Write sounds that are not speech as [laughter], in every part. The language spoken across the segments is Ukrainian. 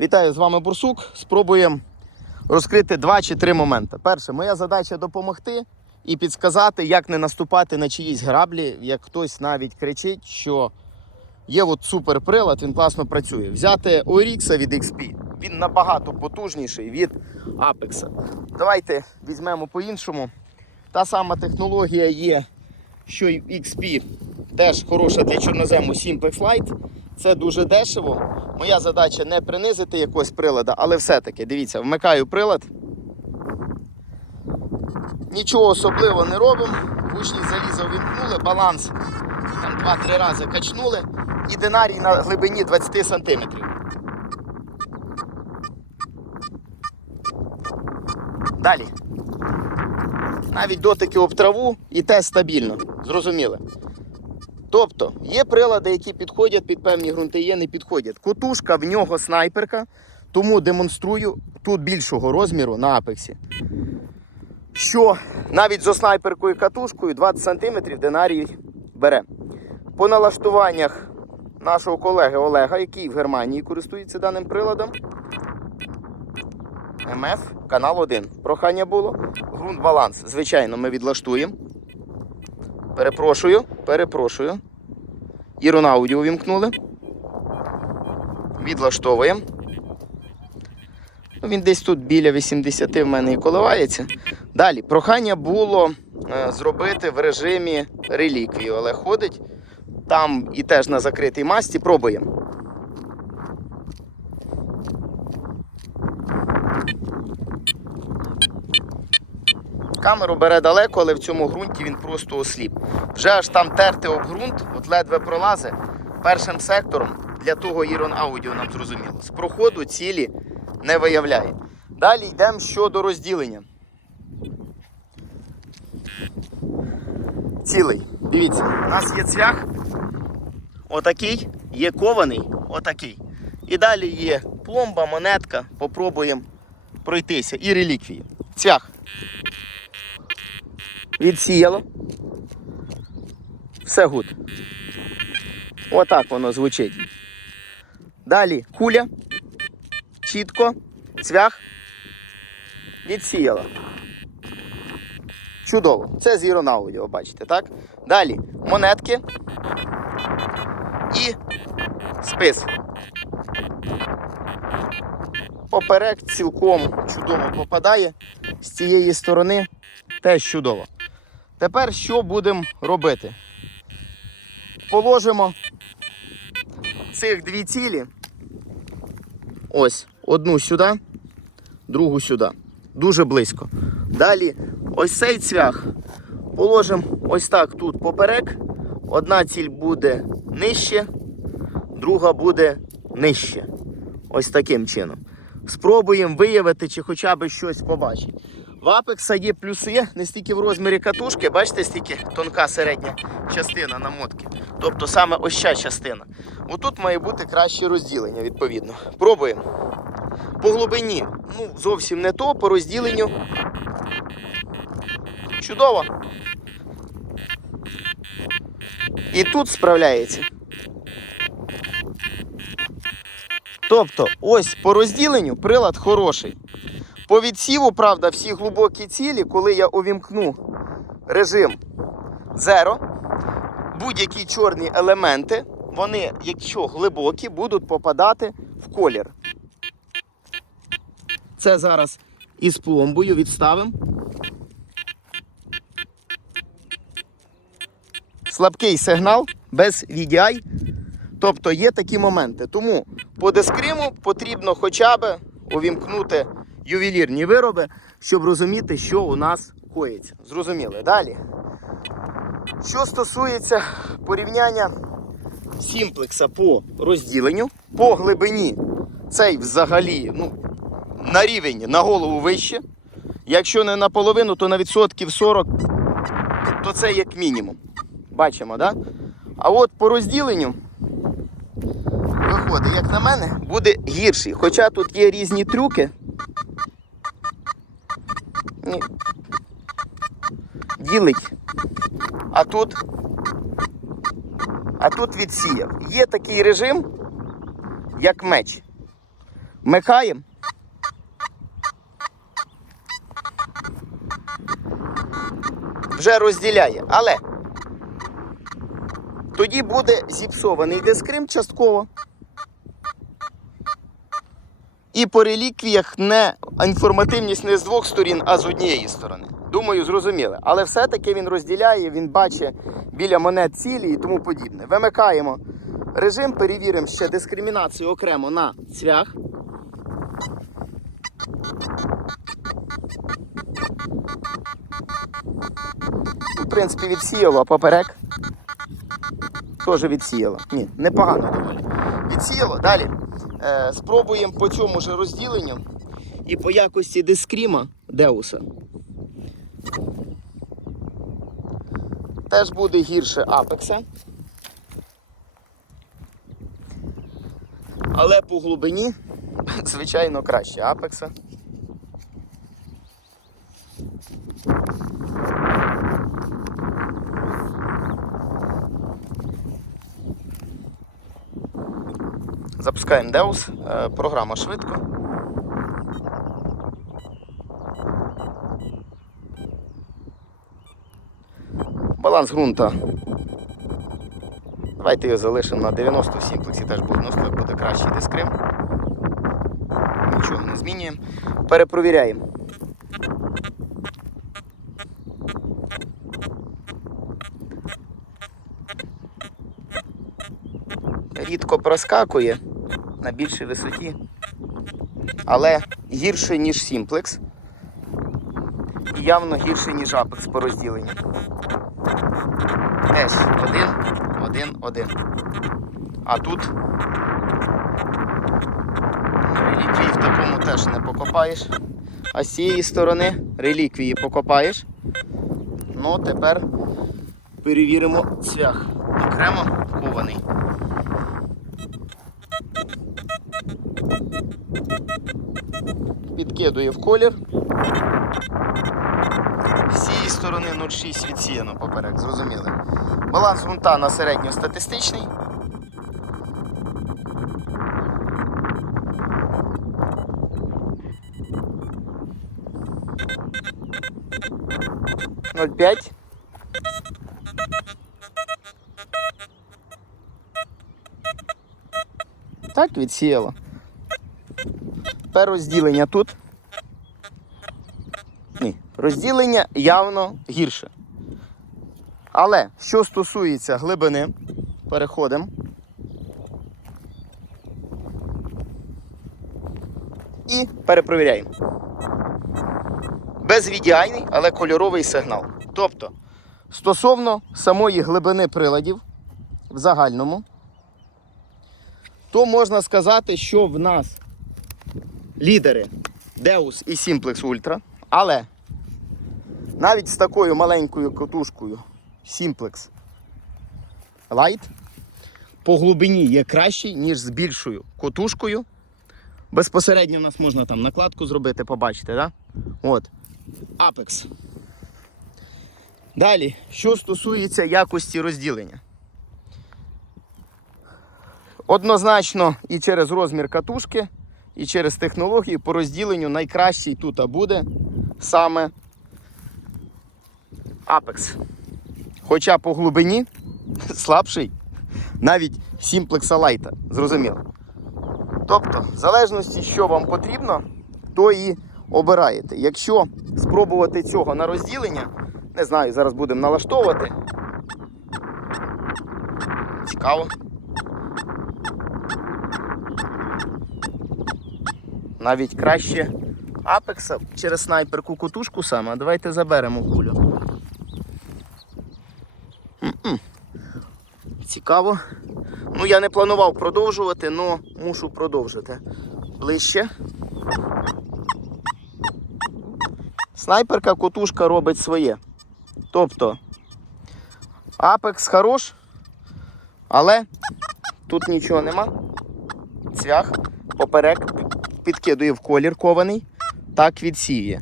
Вітаю з вами Бурсук. Спробуємо розкрити два чи три моменти. Перше, моя задача допомогти і підсказати, як не наступати на чиїсь граблі, як хтось навіть кричить, що є от суперприлад, він класно працює. Взяти ORX від XP, він набагато потужніший від Apex. Давайте візьмемо по-іншому. Та сама технологія є, що й XP, теж хороша для чорнозему Simplex Lite. Це дуже дешево. Моя задача не принизити якогось прилада, але все-таки, дивіться, вмикаю прилад. Нічого особливого не робимо. Гучні заліза увімкнули, баланс там 2-3 рази качнули. І динарій на глибині 20 см. Далі. Навіть дотики об траву і те стабільно. Зрозуміли. Тобто є прилади, які підходять під певні ґрунти, є не підходять. Котушка в нього снайперка, тому демонструю тут більшого розміру на апексі. Що навіть зі снайперкою катушкою 20 см динарій бере. По налаштуваннях нашого колеги Олега, який в Германії користується даним приладом. МФ, канал 1. Прохання було. Грунт баланс. Звичайно, ми відлаштуємо. Перепрошую, перепрошую. Ірон аудіо увімкнули. Відлаштовуємо. Ну, Він десь тут біля 80 в мене і коливається. Далі, прохання було е, зробити в режимі реліквію, Але ходить там і теж на закритій масті. Пробуємо. Камеру бере далеко, але в цьому ґрунті він просто осліп. Вже аж там терти об ґрунт, от ледве пролазить першим сектором. Для того Ірон Аудіо нам зрозуміло. З проходу цілі не виявляє. Далі йдемо щодо розділення. Цілий. Дивіться, у нас є цвях. Отакий, є кований, отакий. І далі є пломба, монетка. Попробуємо пройтися. І реліквії. Цвях відсіяло. Все гуд. Отак воно звучить. Далі куля. Чітко. Цвях. Відсіяла. Чудово. Це з Iron Audio, бачите, так? Далі монетки і спис. Поперек цілком чудово попадає. З цієї сторони теж чудово. Тепер що будемо робити? Положимо цих дві цілі. Ось, одну сюди, другу сюди. Дуже близько. Далі ось цей цвях положимо ось так тут поперек. Одна ціль буде нижче, друга буде нижче. Ось таким чином. Спробуємо виявити, чи хоча б щось побачить. В Apex є плюси не стільки в розмірі катушки, бачите, стільки тонка середня частина намотки. Тобто саме ось ця частина. Отут має бути краще розділення, відповідно. Пробуємо. По глибині, ну, зовсім не то, по розділенню. Чудово. І тут справляється. Тобто, ось по розділенню прилад хороший. По відсіву, правда, всі глибокі цілі, коли я увімкну режим Zero, будь-які чорні елементи, вони, якщо глибокі, будуть попадати в колір. Це зараз із пломбою відставимо. Слабкий сигнал без VDI. Тобто є такі моменти. Тому по дескриму потрібно хоча б увімкнути ювелірні вироби, щоб розуміти, що у нас коїться. Зрозуміли. Далі. Що стосується порівняння сімплекса по розділенню, по глибині цей взагалі ну, на рівень на голову вище. Якщо не наполовину, то на відсотків 40, то це як мінімум. Бачимо? Да? А от по розділенню виходить, як на мене, буде гірший. Хоча тут є різні трюки. Ні. Ділить. А тут. А тут відсіяв. Є такий режим, як меч. Вмикаємо. Вже розділяє. Але тоді буде зіпсований дискрим частково. І по реліквіях не інформативність не з двох сторін, а з однієї сторони. Думаю, зрозуміли. Але все-таки він розділяє, він бачить біля монет цілі і тому подібне. Вимикаємо режим, перевіримо ще дискримінацію окремо на цвях. В принципі, відсіяло, поперек теж відсіяло. Ні, непогано доволі. Відсіяло. Далі. Е, спробуємо по цьому ж розділенню і по якості дискріма Деуса. Теж буде гірше апекса. Але по глибині, [laughs] звичайно, краще апекса. Запускаємо Deus. Е, Програма швидко. Баланс ґрунта. Давайте його залишимо на 90 в сімплексі теж буде 90, буде кращий дискрим. Нічого не змінюємо. Перепровіряємо. Рідко проскакує на більшій висоті, але гірше, ніж сімплекс. І явно гірше, ніж апекс по розділенню. 1-1. А тут реліквії в такому теж не покопаєш. А з цієї сторони реліквії покопаєш. Ну, тепер перевіримо цвях. Окремо кований. Підкидує в колір. Сторони 0,6 відсіяно поперек, зрозуміли. Баланс ґрунта на середньостатистичний. Ноль п'ять. Так, відсіяло. Тепер розділення тут. Розділення явно гірше. Але що стосується глибини, переходимо. І перепровіряємо. Безвідіальний, але кольоровий сигнал. Тобто, стосовно самої глибини приладів в загальному, то можна сказати, що в нас лідери Deus і Simplex Ultra, але навіть з такою маленькою котушкою Simplex Light по глибині є кращий, ніж з більшою котушкою. Безпосередньо в нас можна там накладку зробити, побачите, да? От. Apex. Далі, що стосується якості розділення. Однозначно і через розмір катушки, і через технологію по розділенню найкращий тут буде саме Apex. Хоча по глибині [laughs] слабший навіть Simplex Light, зрозуміло. Тобто, в залежності, що вам потрібно, то і обираєте. Якщо спробувати цього на розділення, не знаю, зараз будемо налаштовувати. Цікаво. Навіть краще апекса через снайперку кутушку саме. Давайте заберемо кулю. Цікаво. Ну, я не планував продовжувати, але мушу продовжити. Ближче. Снайперка котушка робить своє. Тобто апекс хорош, але тут нічого нема. Цвях поперек підкидує в колір кований, так відсіює.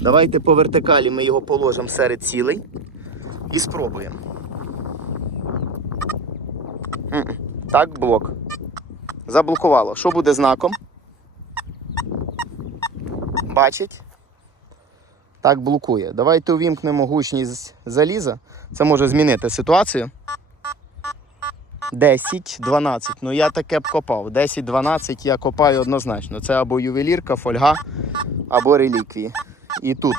Давайте по вертикалі ми його положимо серед цілей і спробуємо. Так, блок. Заблокувало. Що буде знаком? бачить. Так блокує. Давайте увімкнемо гучність заліза. Це може змінити ситуацію. 10-12. Ну я таке б копав. 10-12 я копаю однозначно. Це або ювелірка, фольга, або реліквії. І тут.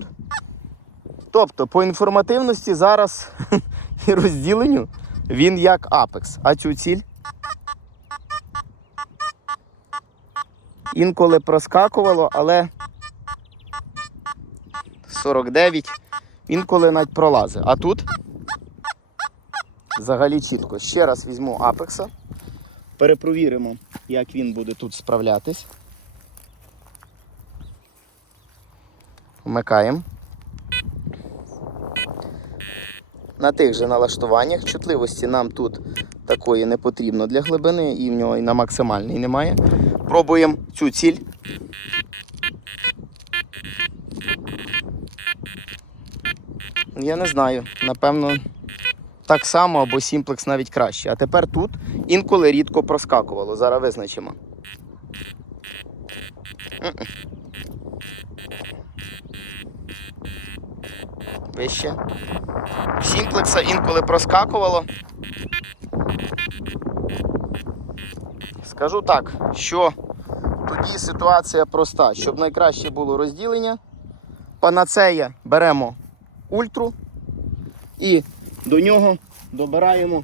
Тобто, по інформативності зараз [laughs] і розділенню він як Apex. А цю ціль інколи проскакувало, але 49 інколи навіть пролазить. А тут взагалі чітко. Ще раз візьму Апекса. Перепровіримо, як він буде тут справлятись. Вмикаємо. На тих же налаштуваннях чутливості нам тут такої не потрібно для глибини, і в нього і на максимальній немає. Пробуємо цю ціль. Я не знаю. Напевно, так само або сімплекс навіть краще. А тепер тут інколи рідко проскакувало. Зараз визначимо. Вище. Сімплекса інколи проскакувало. Скажу так, що тоді ситуація проста. Щоб найкраще було розділення, панацея беремо ультру і до нього добираємо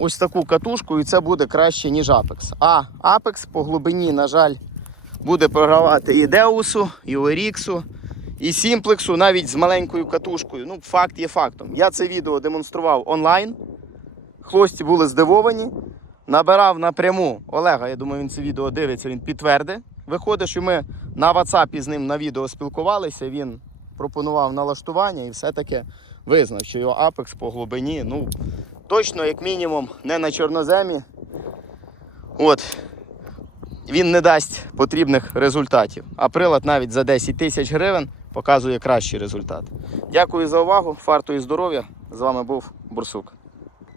ось таку катушку, і це буде краще, ніж Apex. А Apex по глибині, на жаль, буде програвати і Деусу, і Оріксу, і Сімплексу, навіть з маленькою катушкою. Ну, факт є фактом. Я це відео демонстрував онлайн. Хлопці були здивовані. Набирав напряму Олега, я думаю, він це відео дивиться, він підтвердить. Виходить, що ми на WhatsApp з ним на відео спілкувалися, він пропонував налаштування і все-таки визнав, що його Apex по глибині, ну, точно, як мінімум, не на чорноземі. От. Він не дасть потрібних результатів. А прилад навіть за 10 тисяч гривень показує кращий результат. Дякую за увагу, фарту і здоров'я. З вами був Бурсук.